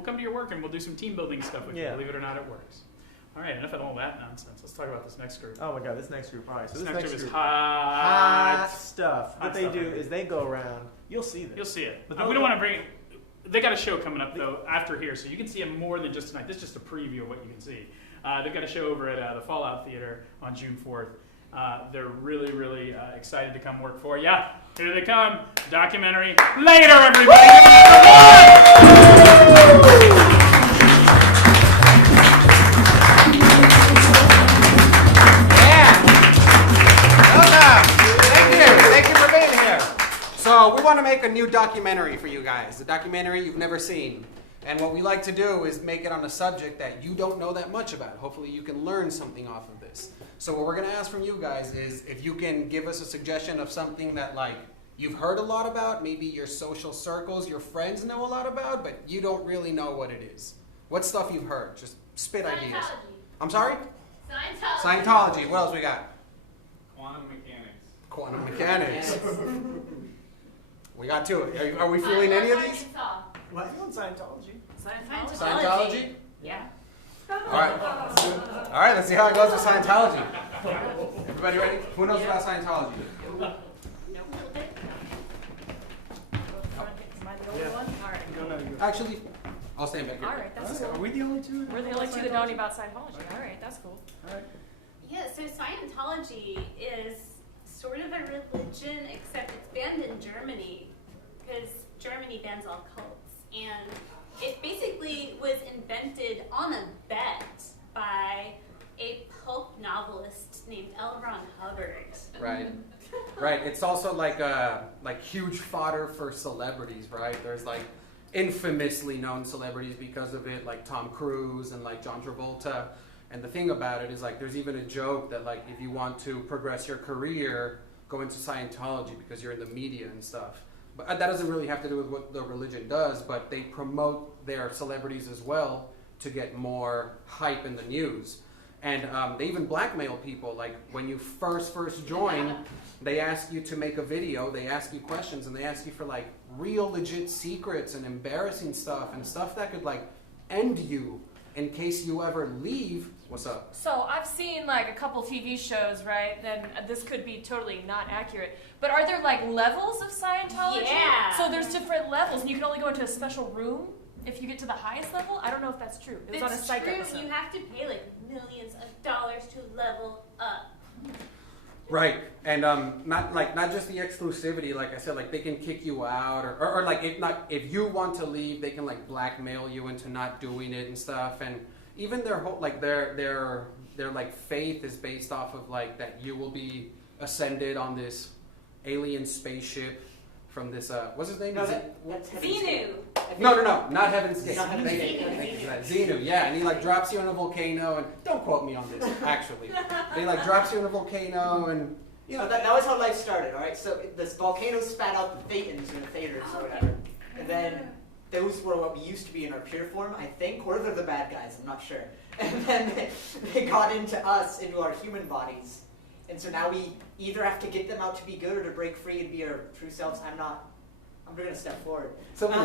we'll come to your work and we'll do some team building stuff with you. Believe it or not, it works. All right, enough of all that nonsense. Let's talk about this next group. Oh my God, this next group. All right, so this next group is hot stuff. Hot what they stuff do is they go around. You'll see this. You'll see it. But we don't want to bring. They got a show coming up though after here, so you can see them more than just tonight. This is just a preview of what you can see. They've got a show over at the Fallout Theater on June 4th. They're really, really excited to come work for you. Here they come. Documentary later, everybody. So we want to make a new documentary for you guys, a documentary you've never seen. And what we like to do is make it on a subject that you don't know that much about. Hopefully you can learn something off of this. So what we're going to ask from you guys is if you can give us a suggestion of something that like you've heard a lot about, maybe your social circles, your friends know a lot about, but you don't really know what it is. What stuff you've heard? Just spit ideas. Scientology. I'm sorry? Scientology. Scientology. What else we got? Quantum mechanics. Quantum mechanics. We got two. Are we feeling any of these? What? You want Scientology? Scientology? Yeah. All right. All right, let's see how it goes with Scientology. Everybody ready? Who knows about Scientology? Am I the only one? All right. Actually, I'll stand back here. All right, that's cool. Are we the only two? We're the only two that know any about Scientology. All right, that's cool. All right. Yeah, so Scientology is sort of a religion, except it's banned in Germany, because Germany bans all cults. And it basically was invented on a bet by a pulp novelist named L. Ron Hubbard. Right. Right. It's also like huge fodder for celebrities, right? There's like infamously known celebrities because of it, like Tom Cruise and like John Travolta. And the thing about it is like there's even a joke that like if you want to progress your career, go into Scientology because you're in the media and stuff. But that doesn't really have to do with what the religion does, but they promote their celebrities as well to get more hype in the news. And they even blackmail people. Like when you first join, they ask you to make a video, they ask you questions, and they ask you for like real legit secrets and embarrassing stuff and stuff that could like end you in case you ever leave. What's up? So I've seen like a couple TV shows, right? And this could be totally not accurate. But are there like levels of Scientology? Yeah. So there's different levels, and you can only go into a special room if you get to the highest level? I don't know if that's true. It was on a psych episode. You have to pay like millions of dollars to level up. Right, and not just the exclusivity. Like I said, like they can kick you out, or like if you want to leave, they can like blackmail you into not doing it and stuff. And even their whole like their like faith is based off of like that you will be ascended on this alien spaceship from this what's his name? No, that's Xenu. No, not Heaven's Gate. Not Heaven's Gate. Thank you for that. Xenu, yeah, and he like drops you in a volcano, and don't quote me on this, actually. He like drops you in a volcano, and you know that was how life started. All right, so this volcano spat out the Thetans and the Theters or whatever, and then those were what we used to be in our pure form, I think, or they're the bad guys. I'm not sure. And then they got into us, into our human bodies, and so now we either have to get them out to be good or to break free and be our true selves. I'm going to step forward. Something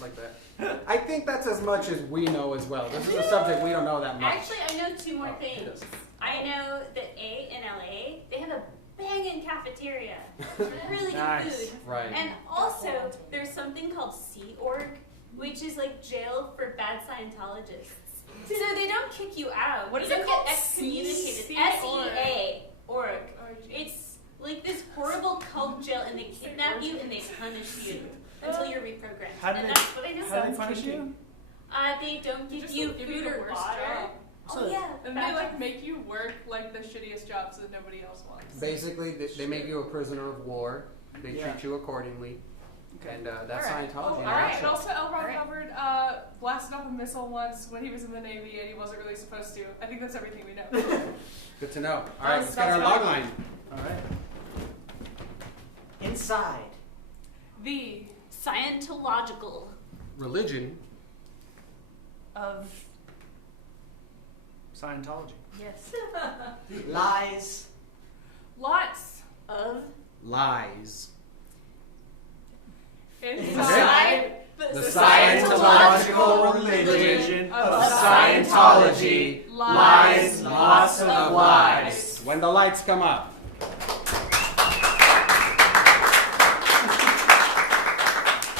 like that. I think that's as much as we know as well. This is a subject we don't know that much. Actually, I know two more things. I know that in LA, they have a banging cafeteria. Really good Nice. food. Right. And also, there's something called Sea Org, which is like jail for bad Scientologists. So they don't kick you out. What is you it don't called? get excommunicated. Sea SEA org. It's like this horrible cult jail, and they kidnap you and they punish you until you're reprogrammed. How do And they- that's what I know. How do they punish you? They don't give just you give you food the or worst water. job. Oh yeah. And they like make you work like the shittiest jobs that nobody else wants. Basically, they make you a prisoner of war. They Yeah. treat you accordingly. And that's All right. Scientology. in a All right, and nutshell. also L. Ron All right. Hubbard blasted off a missile once when he was in the Navy and he wasn't really supposed to. I think that's everything we know. Good to know. All right, let's get That's our log line. All right. Inside. The Scientological. Religion. Of Scientology. yes. Lies. lots Of Lies. inside The Scientological Scientological religion. Scientology lies lots of of lives. When the lights come up.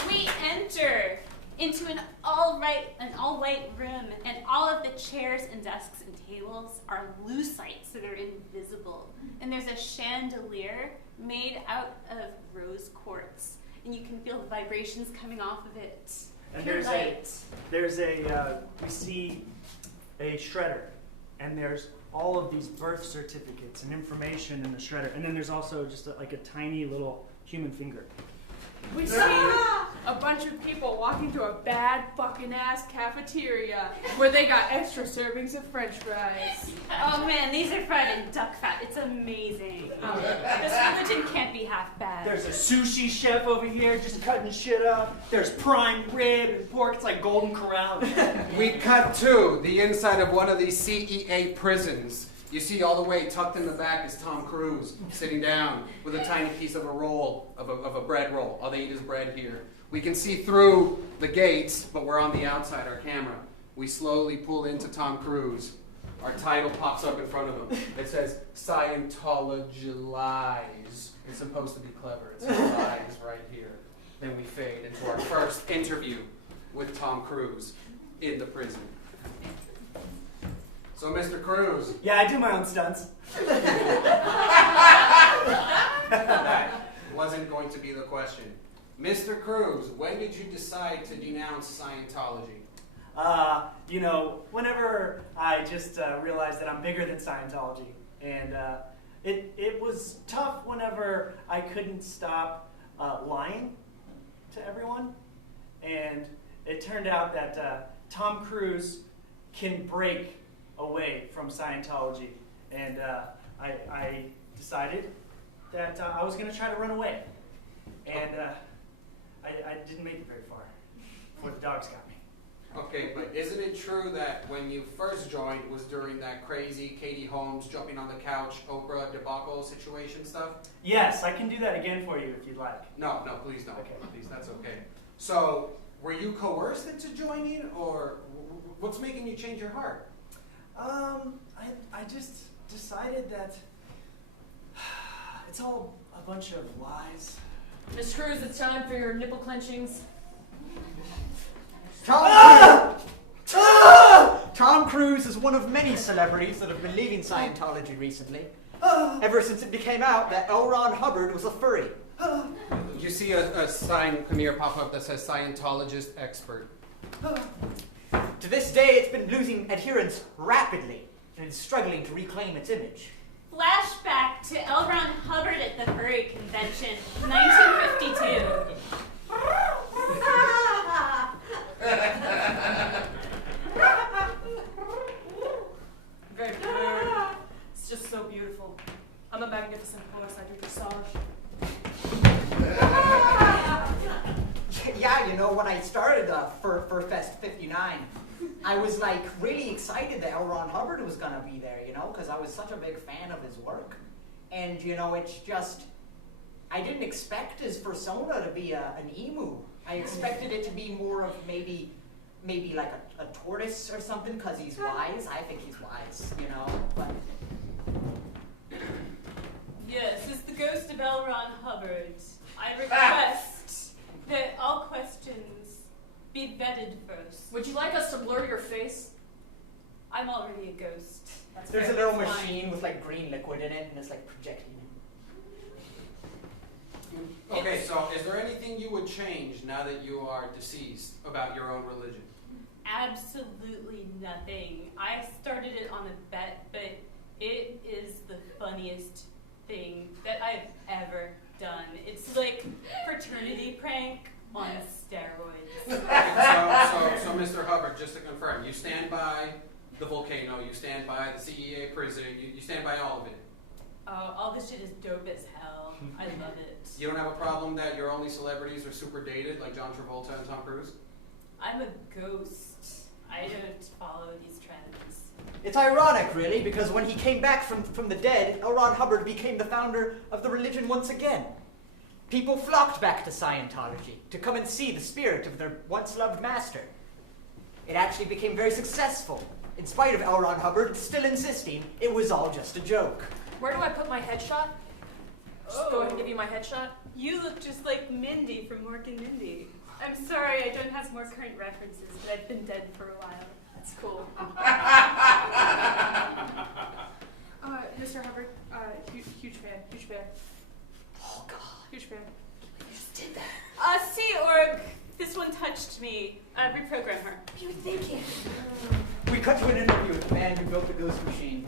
We enter into an all-white room, and all of the chairs and desks and tables are lucite, so they're invisible. And there's a chandelier made out of rose quartz, and you can feel the vibrations coming off of it. And Pure light. we see a shredder, and there's all of these birth certificates and information in the shredder, and then there's also just like a tiny little human finger. We see a bunch of people walking through a bad fucking ass cafeteria where they got extra servings of french fries. Oh man, these are fried in duck fat. It's amazing. This religion can't be half bad. There's a sushi chef over here just cutting shit up. There's prime rib and pork. It's like Golden Corral. We cut to the inside of one of these CEA prisons. You see all the way tucked in the back is Tom Cruise sitting down with a tiny piece of a roll, of a bread roll. All they eat is bread here. We can see through the gates, but we're on the outside, our camera. We slowly pull into Tom Cruise. Our title pops up in front of him. It says, Scientology lies. It's supposed to be clever. It says lies right here. Then we fade into our first interview with Tom Cruise in the prison. So, Mr. Cruz. Yeah, I do my own stunts. That wasn't going to be the question. Mr. Cruz, when did you decide to denounce Scientology? Whenever I just realized that I'm bigger than Scientology. And it was tough whenever I couldn't stop lying to everyone. And it turned out that Tom Cruise can break away from Scientology, and I decided that I was going to try to run away, and I didn't make it very far before the dogs got me. Okay, but isn't it true that when you first joined was during that crazy Katie Holmes jumping on the couch, Oprah debacle situation stuff? Yes, I can do that again for you if you'd like. No, please don't. Okay. Please, that's okay. So, were you coerced into joining, or what's making you change your heart? I just decided that it's all a bunch of lies. Miss Cruz, it's time for your nipple clenchings. Tom Cruise is one of many celebrities that have been leaving Scientology recently. Ever since it became out that L. Ron Hubbard was a furry. You see a sign come here pop up that says Scientologist expert. To this day, it's been losing adherents rapidly and is struggling to reclaim its image. Flashback to L. Ron Hubbard at the Furry Convention, 1952. Very blurred. It's just so beautiful. I'm a magnificent horse. I do dressage. Yeah, when I started Furfest 59, I was like really excited that L. Ron Hubbard was gonna be there, because I was such a big fan of his work. And it's just, I didn't expect his persona to be an emu. I expected it to be more of maybe like a tortoise or something, because he's wise. I think he's wise, but... Yes, it's the ghost of L. Ron Hubbard. I request that all questions be vetted first. Would you like us to blur your face? I'm already a ghost. That's There's a fair, little it's fine. machine with like green liquid in it, and it's like projecting it. Okay, so is there anything you would change now that you are deceased about your own religion? Absolutely nothing. I started it on a bet, but it is the funniest thing that I've ever done. It's like fraternity prank on steroids. So, Mr. Hubbard, just to confirm, you stand by the volcano, you stand by the CEA prison, you stand by all of it. Oh, all this shit is dope as hell. I love it. You don't have a problem that your only celebrities are super dated, like John Travolta and Tom Cruise? I'm a ghost. I don't follow these trends. It's ironic, really, because when he came back from the dead, L. Ron Hubbard became the founder of the religion once again. People flocked back to Scientology to come and see the spirit of their once-loved master. It actually became very successful, in spite of L. Ron Hubbard still insisting it was all just a joke. Where do I put my headshot? Just go ahead and give you my headshot. You look just like Mindy from Mork and Mindy. I'm sorry, I don't have more current references, but I've been dead for a while. That's cool. Mr. Hubbard, huge fan. Oh, God. Huge fan. You just did that. See, Org, this one touched me. Reprogram her. What are you thinking? We cut to an interview with the man who built the ghost machine.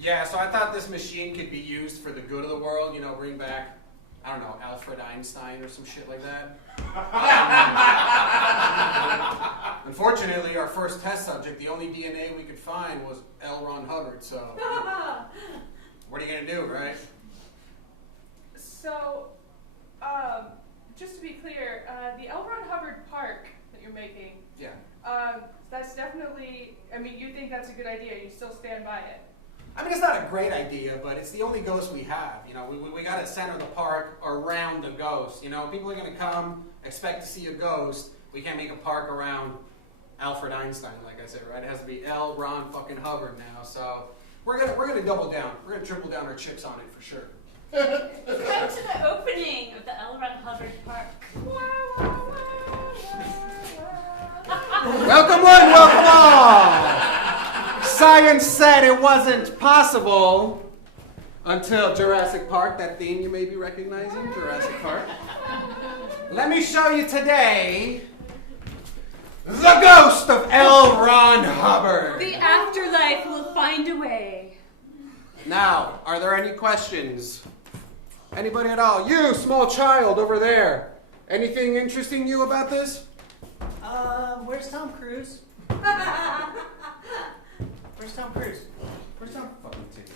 Yeah, so I thought this machine could be used for the good of the world, you know, bring back, I don't know, Alfred Einstein or some shit like that. Unfortunately, our first test subject, the only DNA we could find was L. Ron Hubbard, so what are you gonna do, right? So, just to be clear, the L. Ron Hubbard Park that you're making, Yeah. that's definitely, I mean, you think that's a good idea, you still stand by it. I mean, it's not a great idea, but it's the only ghost we have. You know, we got to center the park around the ghost. You know, people are going to come, expect to see a ghost. We can't make a park around Alfred Einstein, like I said, right? It has to be L. Ron fucking Hubbard now. So we're gonna double down. We're gonna triple down our chips on it for sure. Come to the opening of the L. Ron Hubbard Park. Welcome one, welcome all. Science said it wasn't possible until Jurassic Park, that theme you may be recognizing, Jurassic Park. Let me show you today the ghost of L. Ron Hubbard. The afterlife will find a way. Now, are there any questions? Anybody at all? You, small child over there. Anything interesting you about this? Where's Tom Cruise? Where's Tom Cruise? Where's Tom?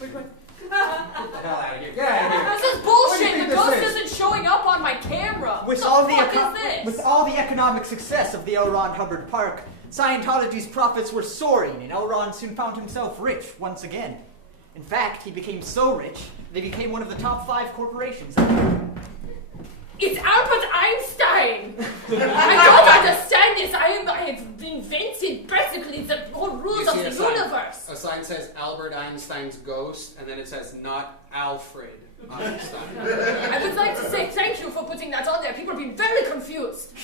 Wait. Get the hell out of here. Get out of here. This is What do you bullshit. think The ghost this is? isn't showing up on my camera. With what all the the fuck is this? with all the economic success of the L. Ron Hubbard Park, Scientology's profits were soaring, and L. Ron soon found himself rich once again. In fact, he became so rich that he became one of the top 5 corporations. It's Albert Einstein! I don't understand this. I have invented basically the whole rules of the universe. A sign says Albert Einstein's ghost, and then it says not Alfred Einstein. I would like to say thank you for putting that on there. People have been very confused.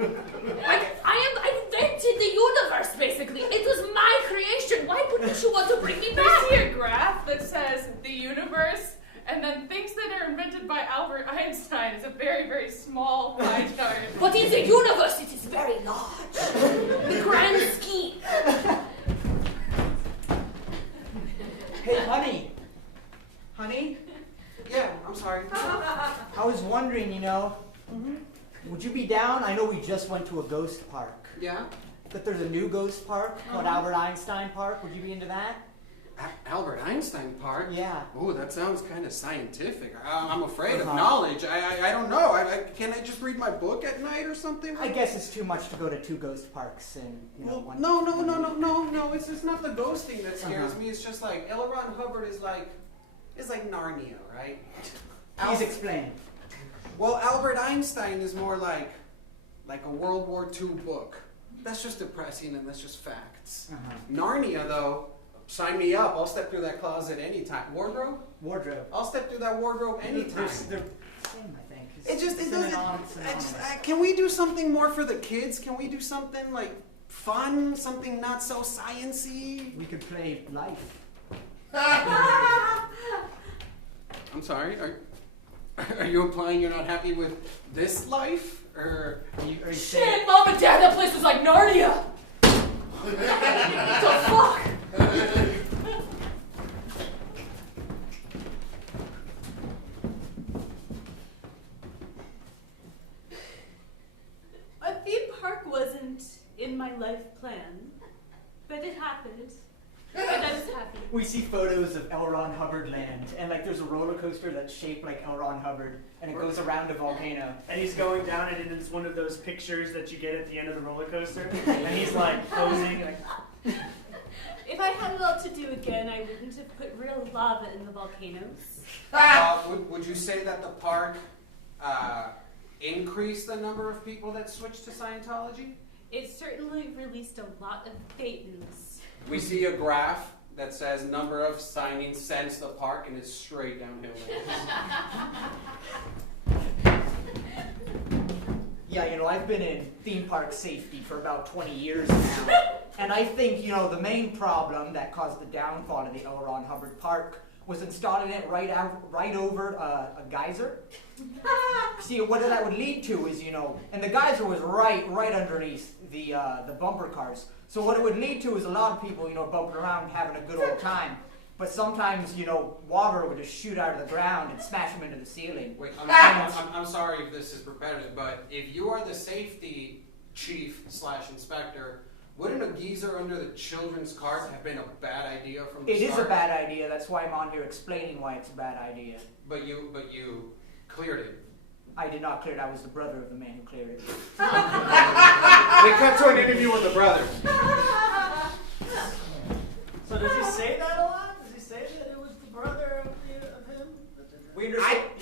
I invented the universe, basically. It was my creation. Why wouldn't you want to bring me I back? see a graph that says the universe, and then things that are invented by Albert Einstein is a very, very small pie chart. But in the universe, it is very large. The grand scheme. Hey, honey. Honey? Yeah, I'm sorry. I was wondering, you know, would you be down? I know we just went to a ghost park. Yeah? But there's a new ghost park called Albert Einstein Park. Would you be into that? Albert Einstein Park? Yeah. Oh, that sounds kind of scientific. I'm afraid of Uh-huh. knowledge. I don't know. Can I just read my book at night or something? I guess it's too much to go to 2 ghost parks and, you know, Well, one. no. It's not the ghost thing that scares Uh-huh. me. It's just like L. Ron Hubbard is like Narnia, right? Please explain. Well, Albert Einstein is more like a World War II book. That's just depressing and that's just facts. Uh-huh. Narnia, though, sign me up. I'll step through that closet anytime. Wardrobe? Wardrobe. I'll step through that wardrobe anytime. They're the same, I think. It doesn't. synonymous. Can we do something more for the kids? Can we do something like fun? Something not so sciencey? We could play life. I'm sorry. Are you implying you're not happy with this life, or Are you saying? Shit, Mom and Dad, that place is like Narnia. What the fuck? A theme park wasn't in my life plan, but it happened. It does happen. We see photos of L. Ron Hubbard land, and like there's a roller coaster that's shaped like L. Ron Hubbard, and it goes around a volcano. And he's going down, and it's one of those pictures that you get at the end of the roller coaster. And he's like posing, like. If I had it all to do again, I wouldn't have put real lava in the volcanoes. would you say that the park increased the number of people that switched to Scientology? It certainly released a lot of Thetans. We see a graph that says number of signings since the park, and it's straight downhill. Yeah, I've been in theme park safety for about 20 years now. And I think, the main problem that caused the downfall of the L. Ron Hubbard Park was installing it right over a geyser. See, what that would lead to is, and the geyser was right underneath the bumper cars. So what it would lead to is a lot of people, bumping around having a good old time. But sometimes, water would just shoot out of the ground and smash them into the ceiling. Wait, I'm sorry if this is repetitive, but if you are the safety chief/inspector, wouldn't a geyser under the children's cart have been a bad idea from the start? It is a bad idea. That's why I'm on here explaining why it's a bad idea. But you cleared it. I did not clear it. I was the brother of the man who cleared it. We cut to an interview with the brother. So does he say that a lot? Does he say that it was the brother of him?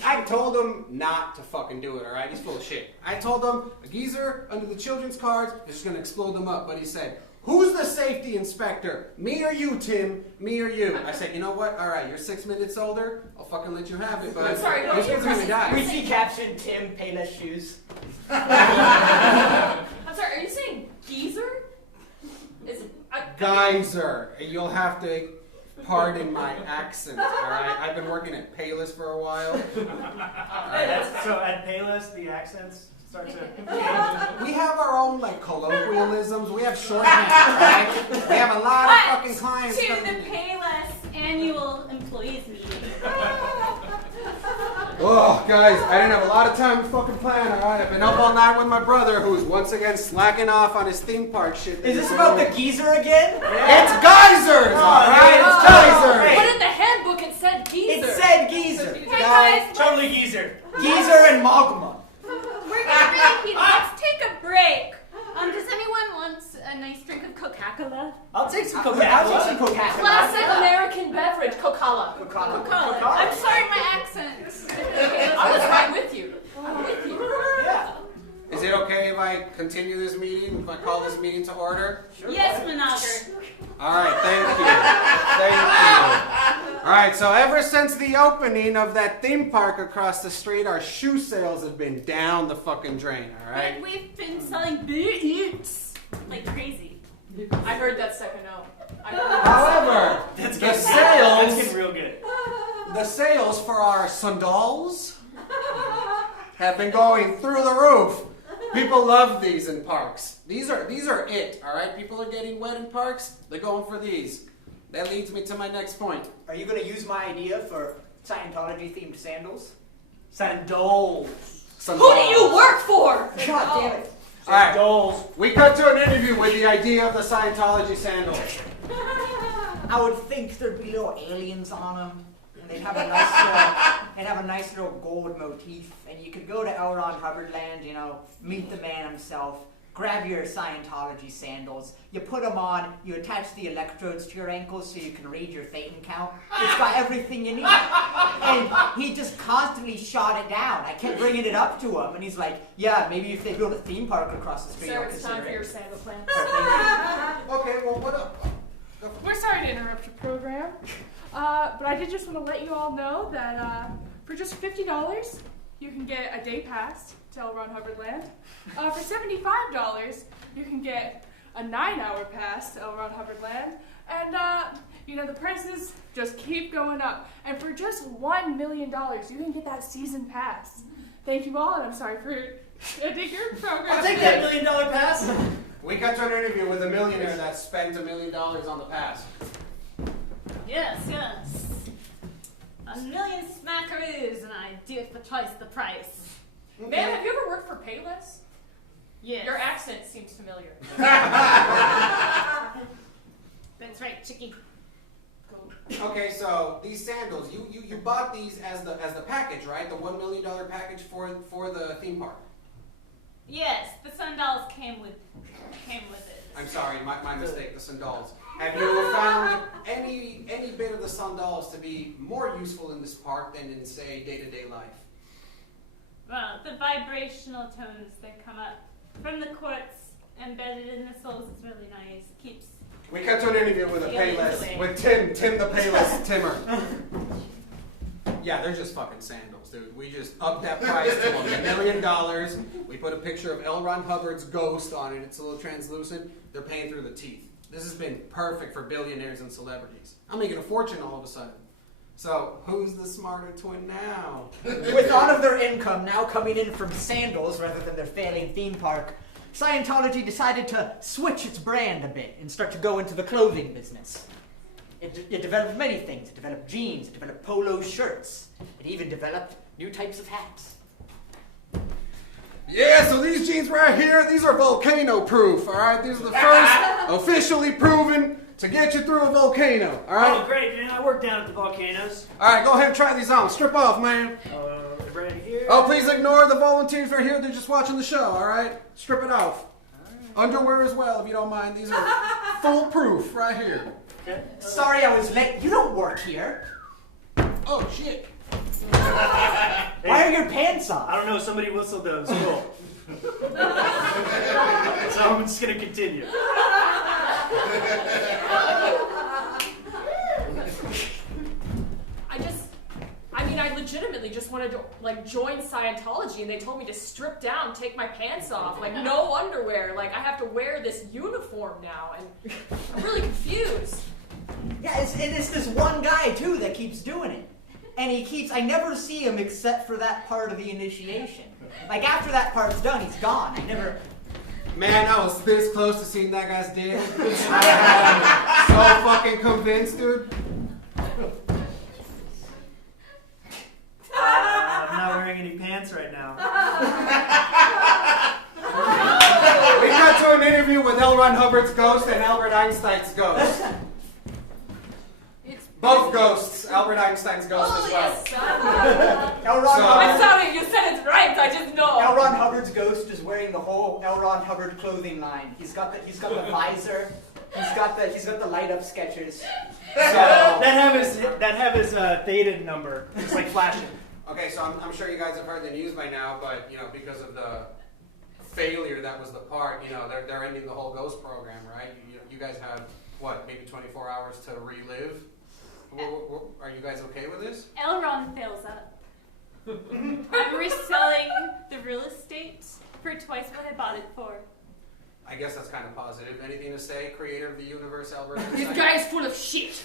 I told him not to fucking do it, alright? He's full of shit. I told him a geyser under the children's cars is just gonna explode them up. But he said, who's the safety inspector? Me or you, Tim? Me or you? I said, you know what? Alright, you're 6 minutes older. I'll fucking let you have it, but I'm sorry, this kid's gonna die. We see caption, Tim, Payless shoes. I'm sorry, are you saying geezer? Geyser. You'll have to pardon my accent, alright? I've been working at Payless for a while. So at Payless, the accents start to We have our own, colloquialisms. We have shorthand, alright? We have a lot of fucking clients. To the Payless annual employees meeting. Oh, guys, I didn't have a lot of time to fucking plan, alright? I've been up all night with my brother, who's once again slacking off on his theme park shit. Is this about the geyser again? It's geysers, alright? It's geysers! But in the handbook it said geezer. It said geyser. Hey guys, totally geezer. Geyser and magma. we're getting really heated. Let's take a break. Does anyone want a nice drink of Coca-Cola? I'll take some I'll Coca-Cola. take some Coca-Cola. Classic American beverage, Coca-Cola. Coca-Cola. I'm sorry, my accent. I was right with you. I'm with you. Yeah. Is it okay if I continue this meeting? If I call this meeting to order? Sure. Yes, Monager. Alright, thank you. Thank you. Alright, so ever since the opening of that theme park across the street, our shoe sales have been down the fucking drain, alright? And we've been selling boots like crazy. I heard that second O. However, That's the getting That's sales, getting real good. the sales for our sandals have been going through the roof. People love these in parks. These are it, alright? People are getting wet in parks, they're going for these. That leads me to my next point. Are you going to use my idea for Scientology-themed sandals? Sandals. Who do you work for? God damn it. Alright, Sandals. we cut to an interview with the idea of the Scientology sandals. I would think there'd be little aliens on them, and they'd have a nice little gold motif, and you could go to L. Ron Hubbard land, meet the man himself, grab your Scientology sandals, you put them on, you attach the electrodes to your ankles so you can read your Thetan count. It's got everything you need. And he just constantly shot it down. I kept bringing it up to him, and he's like, yeah, maybe if they build a theme park across the street, Sir, I'll it's time consider for your it. sandal plan. Okay, well, what up? We're sorry to interrupt your program, but I did just want to let you all know that for just $50, you can get a day pass to L. Ron Hubbard Land. For $75, you can get a 9-hour pass to L. Ron Hubbard Land. And, the prices just keep going up. And for just $1 million, you can get that season pass. Thank you all, and I'm sorry for ending your program. I'll take that $1 million pass. We got to an interview with a millionaire that spent $1 million on the pass. Yes. A million smackaroos and I do it for twice the price. Ma'am, have you ever worked for Payless? Yes. Your accent seems familiar. That's right, Chicky. Okay, so these sandals, you bought these as the package, right? The $1 million package for the theme park. Yes, the sandals came with it. I'm sorry, my mistake. The sandals. Have you found any bit of the sandals to be more useful in this park than in, say, day-to-day life? Well, the vibrational tones that come up from the quartz embedded in the soles is really nice. Keeps. We cut to an interview with a Payless, with Tim the Payless Timmer. Yeah, they're just fucking sandals, dude. We just upped that price to $1 million. We put a picture of L. Ron Hubbard's ghost on it. It's a little translucent. They're paying through the teeth. This has been perfect for billionaires and celebrities. I'm making a fortune all of a sudden. So, who's the smarter twin now? With all of their income now coming in from sandals rather than their failing theme park, Scientology decided to switch its brand a bit and start to go into the clothing business. It developed many things. It developed jeans, it developed polo shirts. It even developed new types of hats. Yeah, so these jeans right here, these are volcano proof, alright? These are the first officially proven to get you through a volcano, alright? Oh, great, man. I work down at the volcanoes. Alright, go ahead and try these on. Strip off, man. Right here. Oh, please ignore the volunteers right here. They're just watching the show, alright? Strip it off. Underwear as well, if you don't mind. These are foolproof right here. Sorry I was late. You don't work here. Oh, shit. Why are your pants off? I don't know. Somebody whistled those. Cool. So I'm just going to continue. I legitimately just wanted to join Scientology, and they told me to strip down, take my pants off, no underwear. I have to wear this uniform now, and I'm really confused. Yeah, it's this one guy too that keeps doing it. And I never see him except for that part of the initiation. After that part's done, he's gone. Man, I was this close to seeing that guy's dick. I am so fucking convinced, dude. I'm not wearing any pants right now. We got to an interview with L. Ron Hubbard's ghost and Albert Einstein's ghost. Both ghosts. Albert Einstein's ghost as well. Yes. L. Ron Hubbard. I'm sorry, you said it right. I just know. L. Ron Hubbard's ghost is wearing the whole L. Ron Hubbard clothing line. He's got the visor. He's got the light up Skechers. So that have his theta number. It's flashing. Okay, so I'm sure you guys have heard the news by now, but because of the failure that was the part, they're ending the whole ghost program, right? You guys have maybe 24 hours to relive. Are you guys okay with this? Elron fails up. I'm reselling the real estate for twice what I bought it for. I guess that's kind of positive. Anything to say, creator of the universe, Albert This Einstein? guy is full of shit.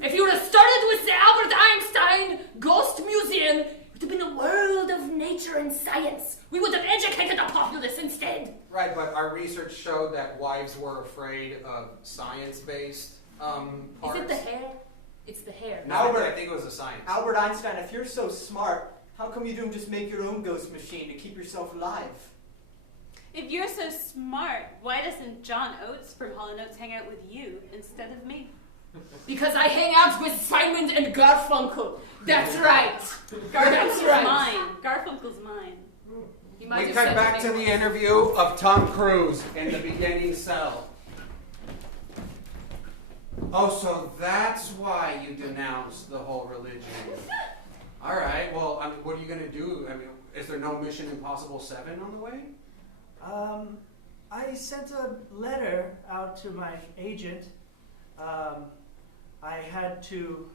If you would have started with the Albert Einstein Ghost Museum, it would have been a world of nature and science. We would have educated the populace instead. Right, but our research showed that wives were afraid of science-based parts. Is it the hair? It's the hair. No, Albert, I think it was the science. Albert Einstein, if you're so smart, how come you don't just make your own ghost machine to keep yourself alive? If you're so smart, why doesn't John Oates from Hall & Oates hang out with you instead of me? Because I hang out with Simon and Garfunkel. That's right. That's right. Mine. Garfunkel's mine. He might We have cut said back to the interview of Tom Cruise in the beginning cell. Oh, so that's why you denounced the whole religion. All right, well, what are you going to do? Is there no Mission Impossible 7 on the way? I sent a letter out to my agent. I had to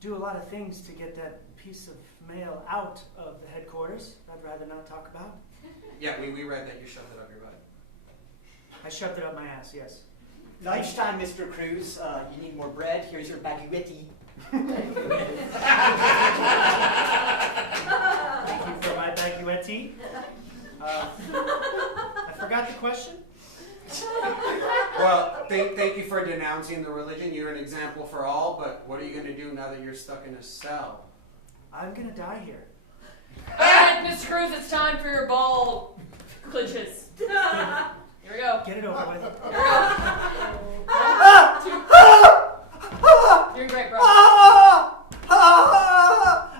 do a lot of things to get that piece of mail out of the headquarters. I'd rather not talk about. Yeah, we read that you shoved it up your butt. I shoved it up my ass, yes. Lunchtime, Mr. Cruz. You need more bread? Here's your baguette. Thank you for my baguette. I forgot the question. Well, thank you for denouncing the religion. You're an example for all, but what are you going to do now that you're stuck in a cell? I'm gonna die here. All right, Mr. Cruz, it's time for your ball clinches. Here we go. Get it over with. Here we go. Doing great, bro.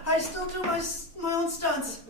I still do my own stunts.